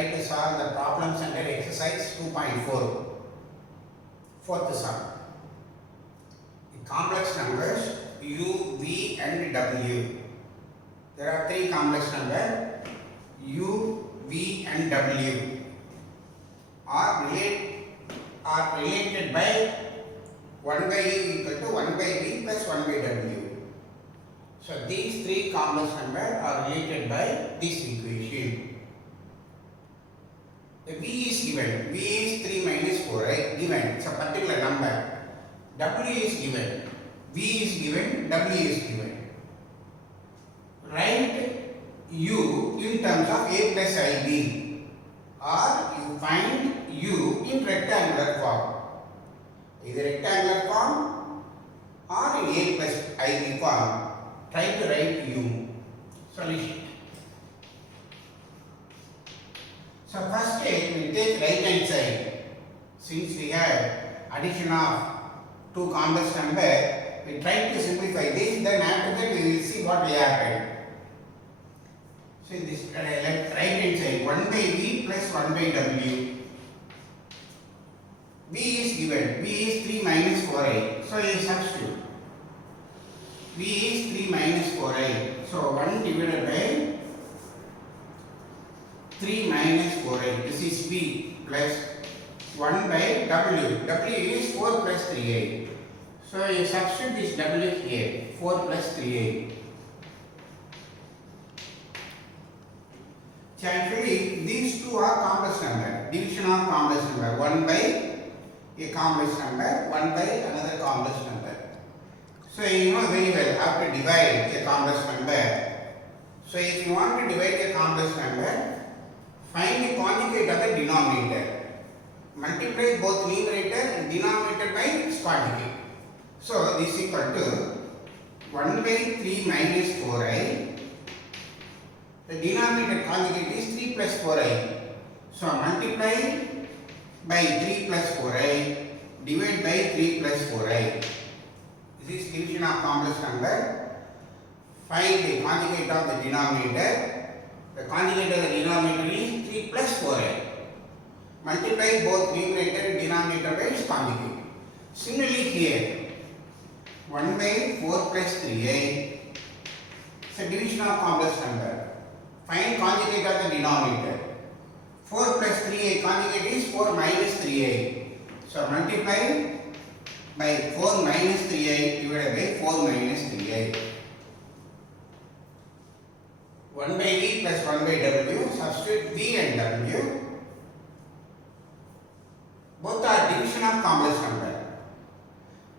try to solve the problems under exercise 2.4. Fourth sum. The complex numbers u, v and w. There are three complex numbers u, v and w are related by 1 by u equal to 1 by v plus 1 by w. So these three complex numbers are related by this equation. The v is given. V is 3 minus 4, right? Given. It's a particular number. W is given. V is given. W is given. Write u in terms of a plus ib, or you find u in rectangular form. Either rectangular form or in a plus ib form. Try to write u. Solution. So first we take right hand side. Since we have addition of two complex numbers, we try to simplify this. Then after that we will see what will happen. So this right hand side 1 by v plus 1 by w. V is given. V is 3 minus 4i. So you substitute. V is 3 minus 4i. So 1 divided by 3 minus 4i. This is v plus 1 by w. W is 4 plus 3i. So you substitute this w here. 4 plus 3i. So actually these two are complex number. Division of complex number. 1 by a complex number, 1 by another complex number. So you know very well how to divide a complex number. So if you want to divide a complex number, find the conjugate of the denominator. Multiply both numerator and denominator by its conjugate. So this is equal to 1 by 3 minus 4i. The denominator conjugate is 3 plus 4i. So multiply by 3 plus 4i, divide by 3 plus 4i. This is division of complex number. Find the conjugate of the denominator. The conjugate of the denominator is 3 plus 4i. Multiply both numerator and denominator by its conjugate. Similarly here, 1 by 4 plus 3i. It's a division of complex number. Find conjugate of the denominator. 4 plus 3i conjugate is 4 minus 3i. So multiply by 4 minus 3i divided by 4 minus 3i. 1 by v plus 1 by w. Substitute v and w. Both are division of complex number.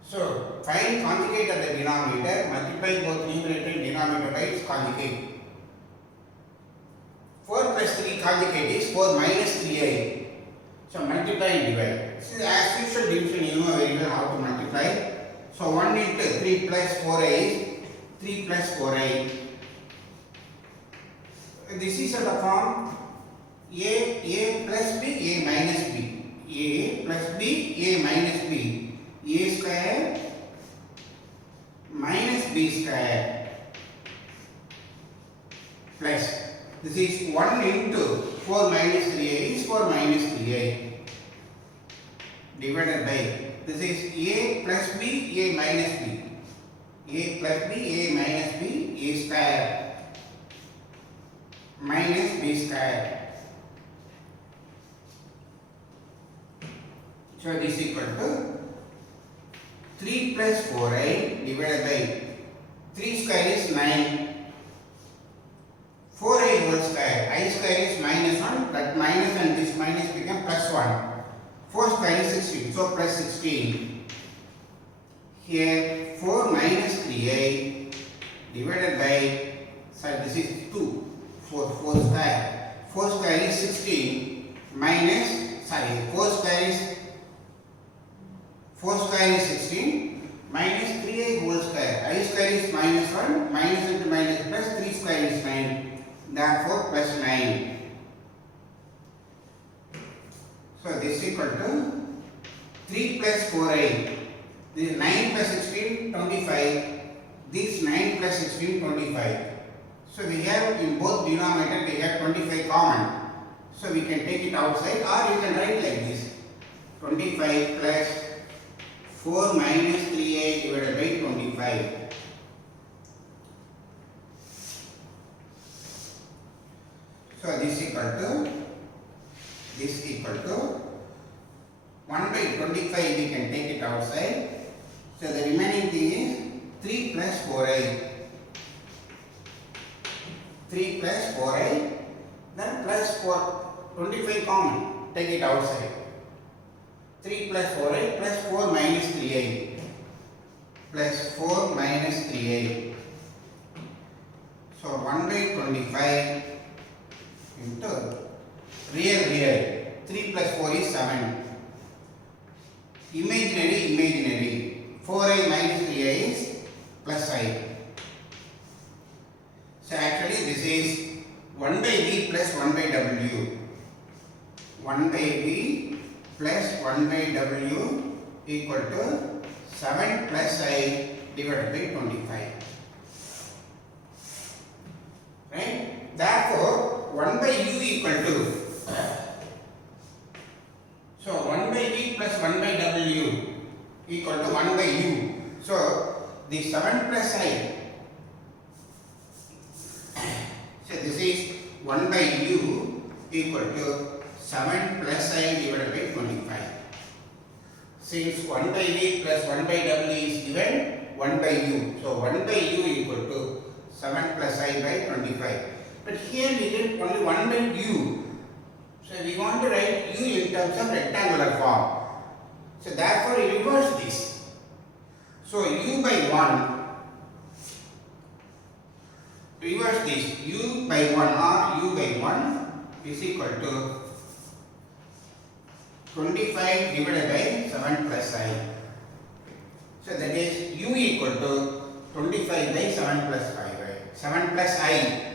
So find conjugate of the denominator. Multiply both numerator and denominator by its conjugate. 4 plus 3 conjugate is 4 minus 3i. So multiply and divide. This is as usual division, you know very well how to multiply. So 1 into 3 plus 4i is 3 plus 4i. This is the form a plus b, a minus b. A plus b, a minus b. A square minus b square plus. This is 1 into 4 minus 3i is 4 minus 3i divided by, this is a plus b, a minus b. A plus b, a minus b, a square minus b square. So this is equal to 3 plus 4i divided by 3 square is 9. 4i whole square, I square is minus 1, that minus and this minus become plus 1. 4 square is 16, so plus 16. Here 4 minus 3i divided by, sorry, this is 2. 4 square. 4 square is 16 minus, sorry, 4 square is 16 minus 3i whole square. I square is minus 1, minus into minus plus 3 square is 9. Therefore plus 9. So this is equal to 3 plus 4i. This is 9 plus 16, 25. This 9 plus 16, 25. So we have in both denominator we have 25 common. So we can take it outside, or you can write like this: 25 plus 4 minus 3a divided by 25. So this equal to 1 by 25. We can take it outside. So the remaining thing is 3 plus 4i. 3 plus 4i, then plus 25 common, take it outside. 3 plus 4i plus 4 minus 3i. Plus 4 minus 3i. So 1 by 25 into real. 3 plus 4 is 7. Imaginary. 4i minus 3i is plus I. So actually this is 1 by v plus 1 by w. 1 by v plus 1 by w equal to 7 plus I divided by 25. Right? Therefore, 1 by u equal to, so 1 by v plus 1 by w equal to 1 by u. So the 7 plus I, so this is 1 by u equal to 7 plus I divided by 25. Since 1 by v plus 1 by w is given 1 by u. So 1 by u equal to 7 plus I by 25. But here we get only 1 by u. So we want to write u in terms of rectangular form. So therefore we reverse this. So u by 1. Reverse this. U by 1 or u by 1 is equal to 25 divided by 7 plus I. So that is u equal to 25 by 7 plus 5. 7 plus I.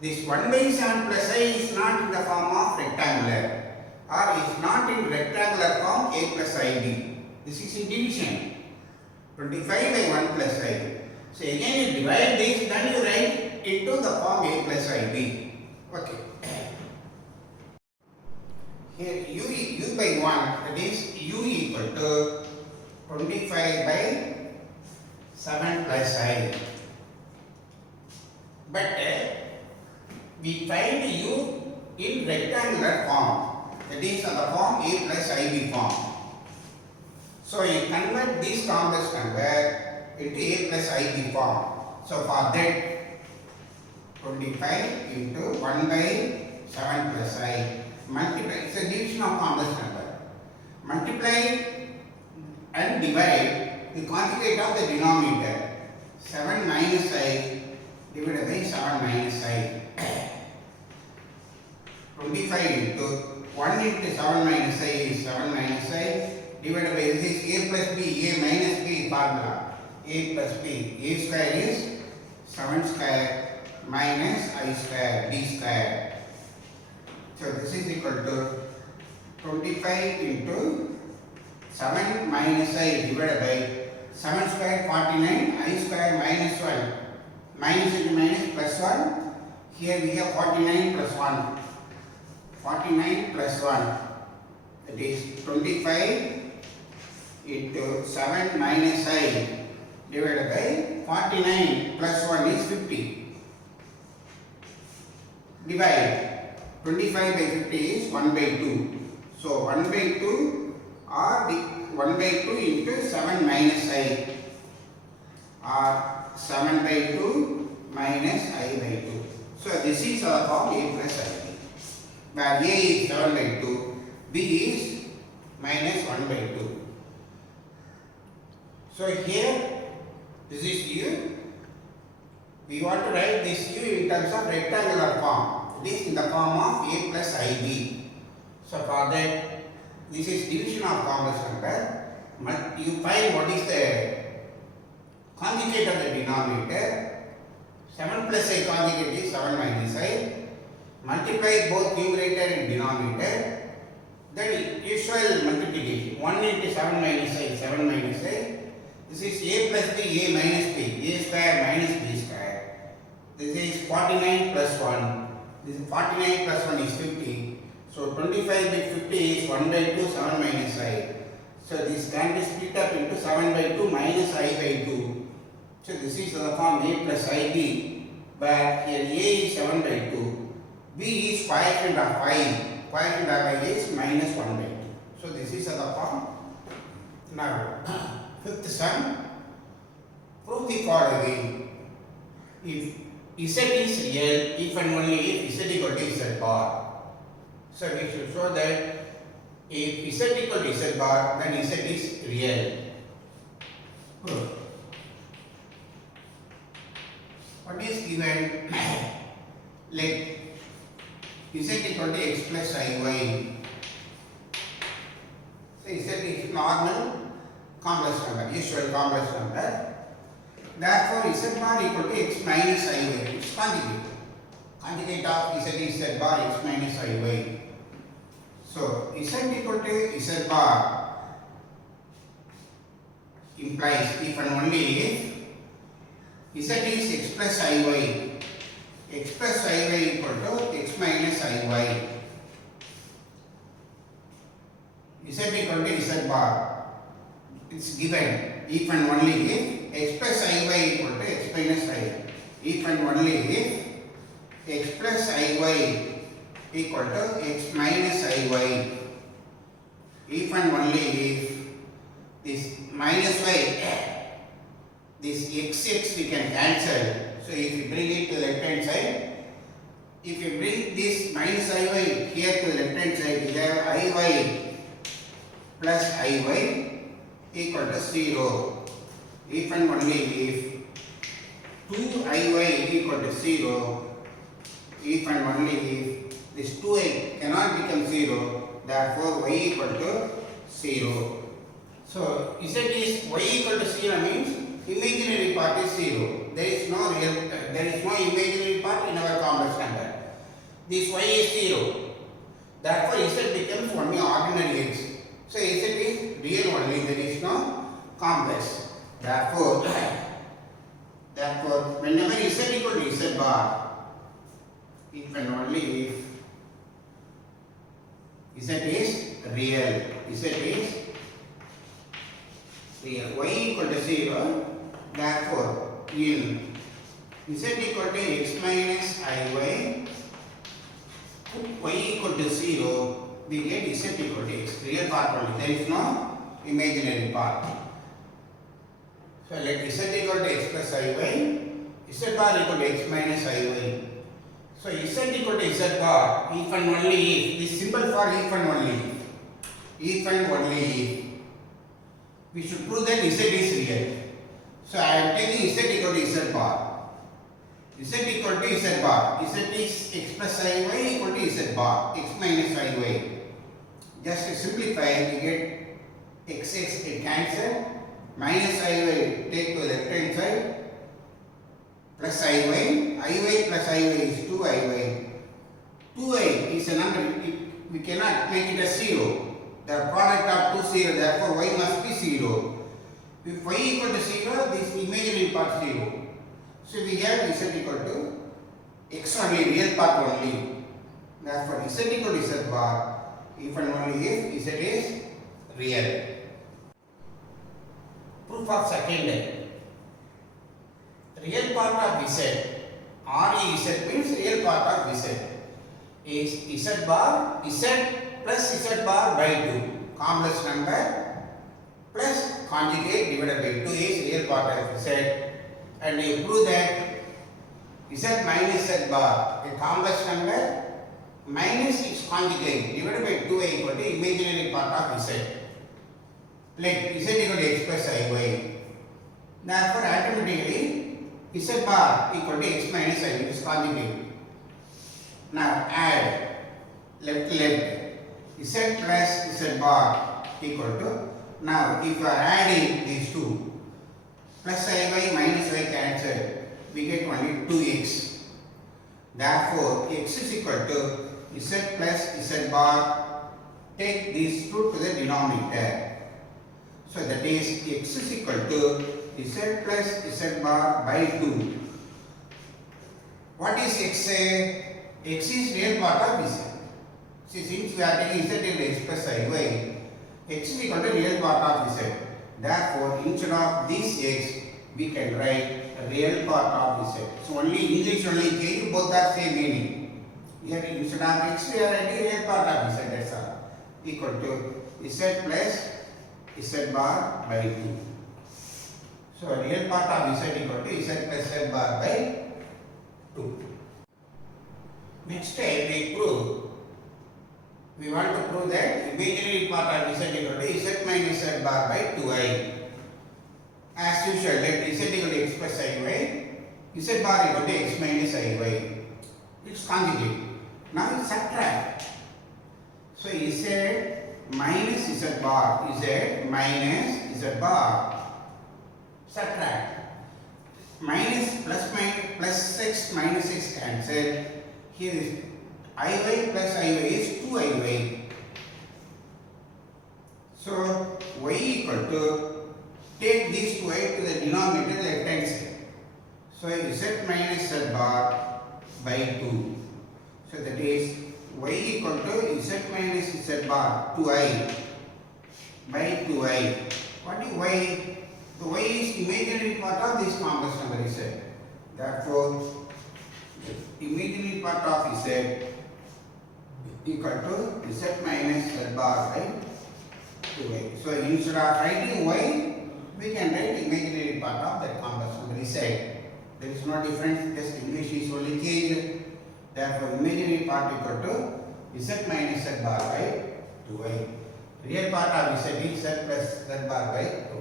This 1 by 7 plus I is not in the form of rectangular, or is not in rectangular form a plus ib. This is in division. 25 by 1 plus I. So again you divide this, then you write into the form a plus ib. Okay. Here u by 1, that is u equal to 25 by 7 plus I. But we find u in rectangular form, that is on the form a plus ib form. So you convert this complex number into a plus ib form. So for that, 25 into 1 by 7 plus I, multiply, it's a division of complex number. Multiply and divide the conjugate of the denominator. 7 minus I divided by 7 minus I. 25 into 1 into 7 minus I is 7 minus I divided by, this is a plus b, a minus b formula. A plus b, a square is 7 square minus I square, b square. So this is equal to 25 into 7 minus I divided by 7 square 49, I square minus 1. Minus into minus plus 1. Here we have 49 plus 1. 49 plus 1. That is 25 into 7 minus I divided by 49 plus 1 is 50. Divide. 25 by 50 is 1 by 2. So 1 by 2 or the 1 by 2 into 7 minus I, or 7 by 2 minus I by 2. So this is our form a plus I, where a is 7 by 2, b is minus 1 by 2. So here this is u. We want to write this u in terms of rectangular form. It is in the form of a plus ib. So for that, this is division of complex number. You find what is the conjugate of the denominator. 7 plus I conjugate is 7 minus I. Multiply both numerator and denominator. Then usual multiplication. 1 into 7 minus I, 7 minus I. This is a plus b, a minus b, a square minus b square. This is 49 plus 1. This is 49 plus 1 is 50. So 25 by 50 is 1 by 2, 7 minus I. So this can be split up into 7 by 2 minus I by 2. So this is the form A plus IB, where here A is 7 by 2, B is quotient of I, quotient of I is minus 1 by 2. So this is the form. Now, fifth sum, prove the following. If Z is real, if and only if Z equal to Z bar. So we should show that if Z equal to Z bar, then Z is real. What is given? Let Z equal to X plus IY. So Z is normal complex number, usual complex number. Therefore, Z bar equal to X minus IY. It's conjugate. Conjugate of Z is Z bar X minus IY. So, Z equal to Z bar implies if and only if Z is X plus IY. X plus IY equal to X minus IY. Z equal to Z bar. It's given if and only if X plus IY equal to X minus IY. If and only if X plus IY equal to X minus IY. If and only if this minus y, this XX we can cancel. So if you bring it to the left hand side, if you bring this minus IY here to the left hand side, we have IY plus IY equal to 0. If and only if 2IY equal to 0, if and only if this 2y cannot become 0, therefore y equal to 0. So Z is y equal to 0 means imaginary part is 0. There is no imaginary part in our complex number. This y is 0. Therefore Z becomes only ordinary x. So Z is real only, there is no complex. Therefore whenever Z equal to Z bar, if and only if Z is real, Z is real, y equal to 0, therefore in Z equal to X minus IY, y equal to 0, we get Z equal to X, real part only, there is no imaginary part. So let Z equal to X plus IY, Z bar equal to X minus IY. So Z equal to Z bar, if and only if, this symbol for if and only if, we should prove that Z is real. So I am taking Z equal to Z bar. Z equal to Z bar, Z is X plus IY equal to Z bar, X minus IY. Just to simplify, we get XX get cancelled, minus IY take to the left hand side, plus IY plus IY is 2IY. 2y is a number, we cannot make it a 0. The product of 2 0, therefore y must be 0. If y equal to 0, this imaginary part 0. So we have Z equal to X only, real part only. Therefore Z equal to Z bar, if and only if Z is real. Proof of second. Real part of Z, REZ means real part of Z, is Z bar, Z plus Z bar by 2, complex number plus conjugate divided by 2 is real part of Z, and you prove that Z minus Z bar, a complex number minus its conjugate divided by 2 equal to imaginary part of Z. Like Z equal to X plus IY. Therefore automatically Z bar equal to X minus I, which is conjugate. Now add left to left, Z plus Z bar equal to, now if you are adding these two, plus IY minus y cancel, we get only 2x. Therefore X is equal to Z plus Z bar, take these two to the denominator. So that is X is equal to Z plus Z bar by 2. What is X? X is real part of Z. See, since we are taking z and express iy, x is equal to real part of z. Therefore, instead of this x, we can write real part of z. So only English only change, both are same meaning. Here instead of x, we are writing real part of z. That's all. Equal to z plus z bar by 2. So real part of z equal to z plus z bar by 2. Next time we want to prove that imaginary part of z equal to z minus z bar by 2i. As usual, let z equal to x plus iy, z bar equal to x minus iy. It's conjugate. Now we subtract. So z minus z bar, z minus z bar. Subtract. Minus plus x minus x cancel. Here is iy plus iy is 2iy. So y equal to, take these 2i to the denominator left hand side. So z minus z bar by 2. So that is y equal to z minus z bar 2i by 2i. What is y? The y is imaginary part of this complex number z. Therefore, the imaginary part of z equal to z minus z bar by 2y. So instead of writing y, we can write imaginary part of that complex number z. There is no difference, just English is only changed. Therefore, imaginary part equal to z minus z bar by 2y. Real part of z is z plus z bar by 2.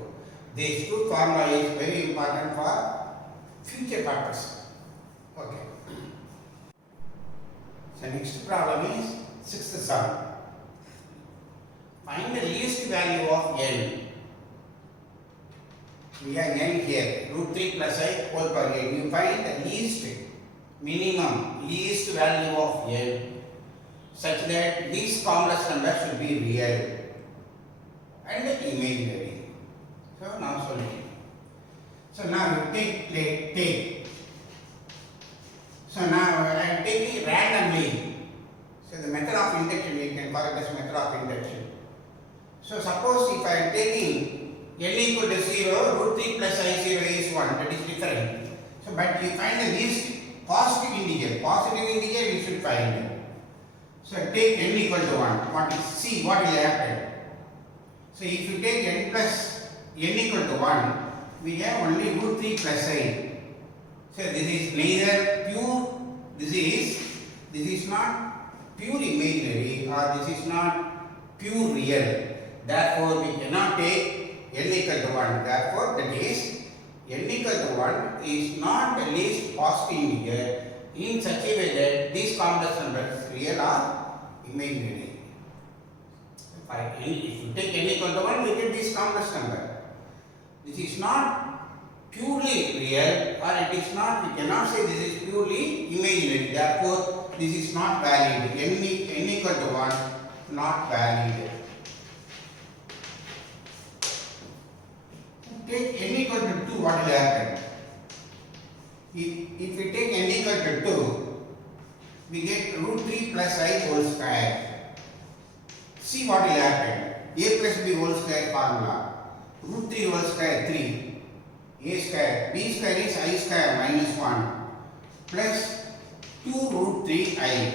These two formula is very important for future purpose. Okay. So next problem is sixth sum. Find the least value of n. We have n here, root 3 plus I whole power n. You find the least, minimum, least value of n such that these complex numbers should be real and imaginary. So now solution. So now we take. So now I am taking randomly. So the method of induction, we can call it as method of induction. So suppose if I am taking n equal to 0, root 3 plus I 0 is 1, that is different. So but you find the least positive integer we should find. So take n equal to 1, see what will happen. So if you take n equal to 1, we have only root 3 plus I. So this is neither pure, this is not pure imaginary or this is not pure real. Therefore, we cannot take n equal to 1. Therefore, that is n equal to 1 is not the least positive integer in such a way that these complex numbers real or imaginary. If you take n equal to 1, we get this complex number. This is not purely real or it is not, we cannot say this is purely imaginary. Therefore, this is not valid. n equal to 1, not valid. Take n equal to 2, what will happen? If we take n equal to 2, we get root 3 plus I whole square. See what will happen. A plus b whole square formula. Root 3 whole square 3. A square, b square is I square minus 1 plus 2 root 3 I.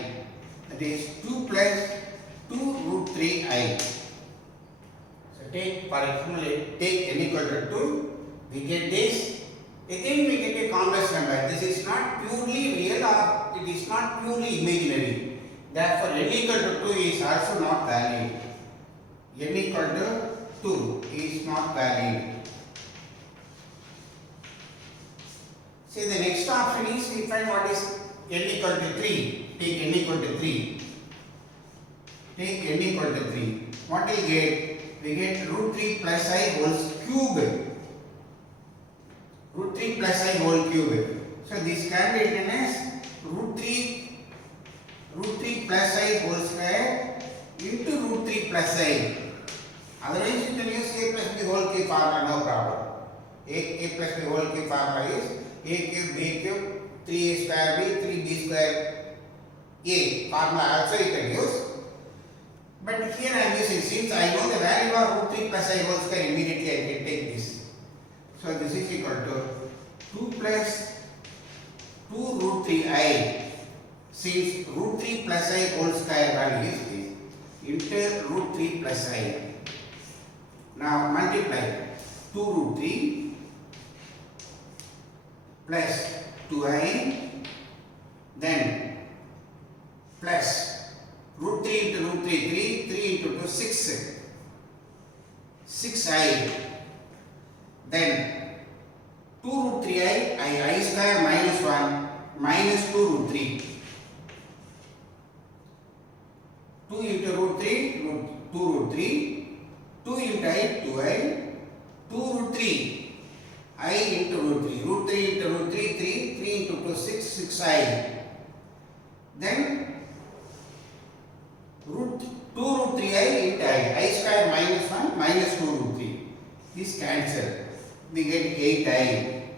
That is 2 plus 2 root 3 I. So take, for example, take n equal to 2, we get this. Again we get a complex number. This is not purely real or it is not purely imaginary. Therefore, n equal to 2 is also not valid. N equal to 2 is not valid. See, the next option is we find what is n equal to 3. Take n equal to 3. Take n equal to 3. What we get? We get root 3 plus I whole cube. Root 3 plus I whole cube. So this can be written as root 3 plus I whole square into root 3 plus I. Otherwise you can use a plus b whole cube formula, no problem. A plus b whole cube formula is a cube b cube 3a square b 3b square a formula also you can use. But here I am using, since I know the value of root 3 plus I whole square, immediately I can take this. So this is equal to 2 plus 2 root 3i, since root 3 plus I whole square value is this, into root 3 plus I. Now multiply 2 root 3 plus 2i, then plus root 3 into root 3, 3 into 2, 6i, then 2 root 3i, I square minus 1, minus 2 root 3, 2 into root 3, 2 root 3, 2 into I, 2i, 2 root 3, I into root 3, root 3 into root 3, 3 into 2, 6i, then root 2 root 3i into I square minus 1 minus 2 root 3. This cancel. We get 8i.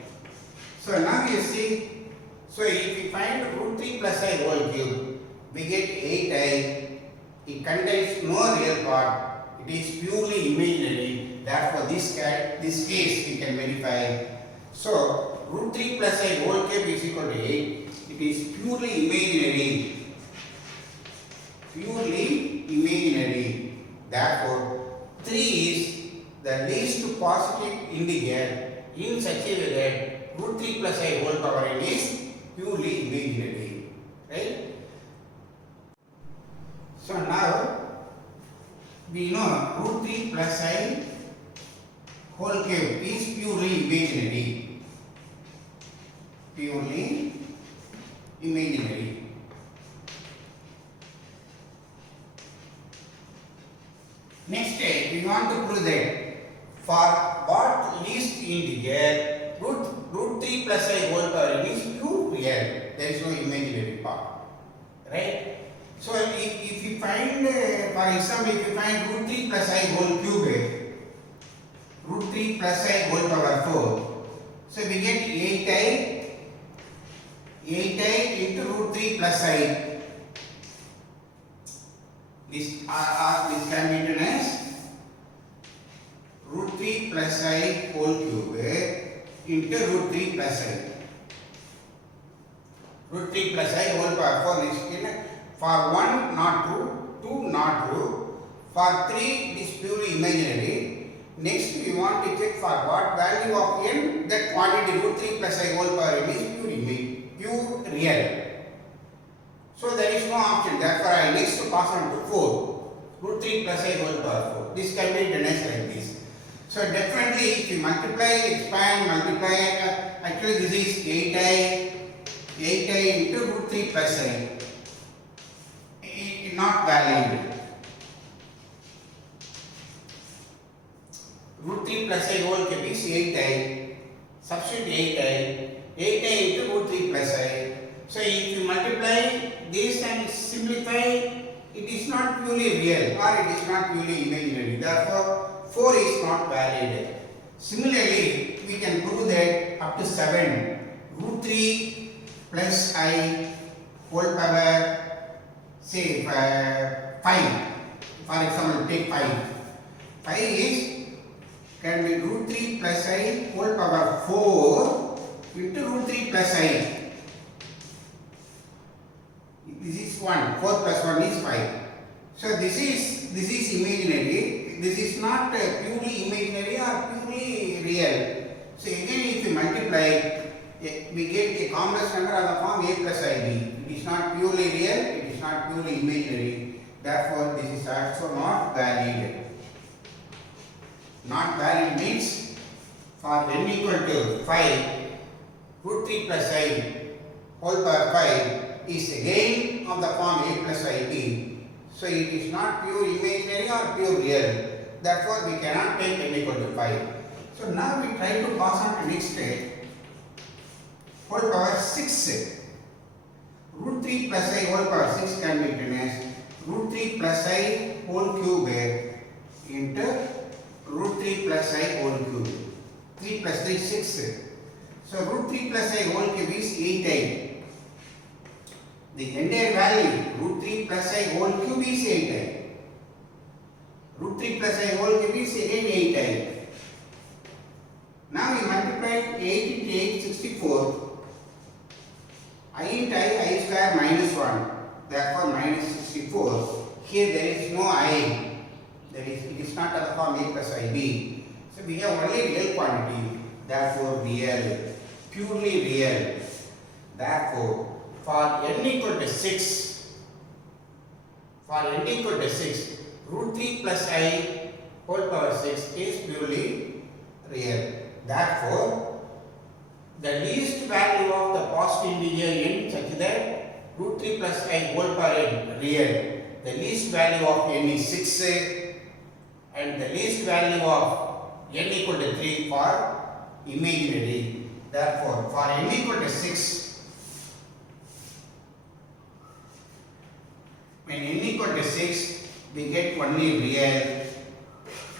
So now you see, so if we find root 3 plus I whole cube, we get 8i. It contains no real part. It is purely imaginary. Therefore, this case we can verify. So root 3 plus I whole cube is equal to 8. It is purely imaginary. Purely imaginary. Therefore, 3 is the least positive integer in such a way that root 3 plus I whole power n is purely imaginary. Right? So now we know root 3 plus I whole cube is purely imaginary. Purely imaginary. Next, we want to prove that for what least integer root 3 plus I whole power n is pure real. There is no imaginary part. Right? So if you find, for example, if you find root 3 plus I whole cube, root 3 plus I whole power 4, so we get 8i into root 3 plus I. This can be written as root 3 plus I whole cube into root 3 plus I. Root 3 plus I whole power 4 is for 1 not true, 2 not true, for 3 it is purely imaginary. Next we want to check for what value of n, that quantity root 3 plus I whole power n is pure real. So there is no option, therefore I next to pass on to 4, root 3 plus I whole power 4. This can be written as like this. So definitely if you multiply, expand, multiply, actually this is 8i into root 3 plus I. Not valid. Root 3 plus I whole cube is 8i. Substitute 8i into root 3 plus I. So if you multiply this and simplify, it is not purely real or it is not purely imaginary. Therefore, 4 is not valid. Similarly, we can prove that up to 7, root 3 plus I whole power, say 5. For example, take 5. 5 is can be root 3 plus I whole power 4 into root 3 plus I. This is 1. 4 plus 1 is 5. So this is imaginary. This is not purely imaginary or purely real. So again, if you multiply, we get a complex number on the form a plus ib. It is not purely real. It is not purely imaginary. Therefore, this is also not valid. Not valid means for n equal to 5, root 3 plus I whole power 5 is again of the form a plus ib. So it is not pure imaginary or pure real. Therefore, we cannot take n equal to 5. So now we try to pass on to next step. Whole power 6. Root 3 plus I whole power 6 can be written as root 3 plus I whole cube into root 3 plus I whole cube. 3 plus 3 6. So root 3 plus I whole cube is 8i. The entire value root 3 plus I whole cube is 8i. Root 3 plus I whole cube is again 8i. Now we multiply 8 into 8, 64. I into I square minus 1. Therefore minus 64. Here there is no I. It is not of the form a plus ib. So we have only real quantity. Therefore real. Purely real. Therefore for n equal to 6. For n equal to 6. Root 3 plus I whole power 6 is purely real. Therefore, the least value of the positive integer n such that root 3 plus I whole power n real. The least value of n is 6 and the least value of n equal to 3 for imaginary. Therefore, for n equal to 6, when n equal to 6, we get only real.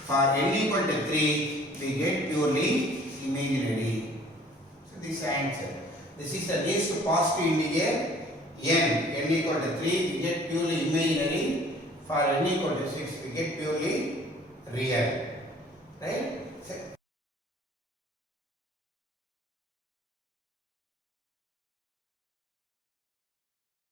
For n equal to 3, we get purely imaginary. So this is the answer. This is the least positive integer n equal to 3, we get purely imaginary. For n equal to 6, we get purely real.